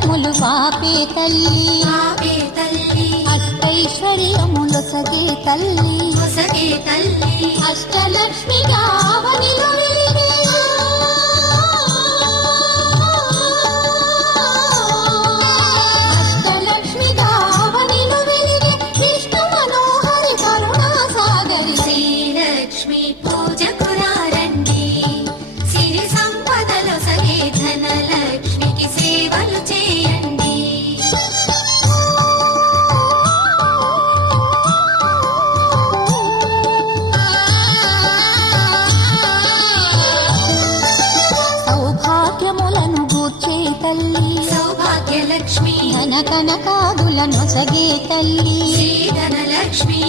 కష్టములు పాపే తల్లి అష్టైశ్వర్యములొసగే తల్లి అష్టలక్ష్మిగా అవనిలో వెలిగే అష్టలక్ష్మిగా అవనిలో వెలిగే విష్ణు మనోహరి కరుణా సాగరి శ్రీలక్ష్మి పూజకు రండి సిరి సంపదలొసగే ధనలక్ష్మికి సేవలు చేయండి. సౌభాగ్యములను గూర్చే తల్లి సౌభాగ్యలక్ష్మి ధన కనకాదులను సగే తల్లి శ్రీ ధనలక్ష్మి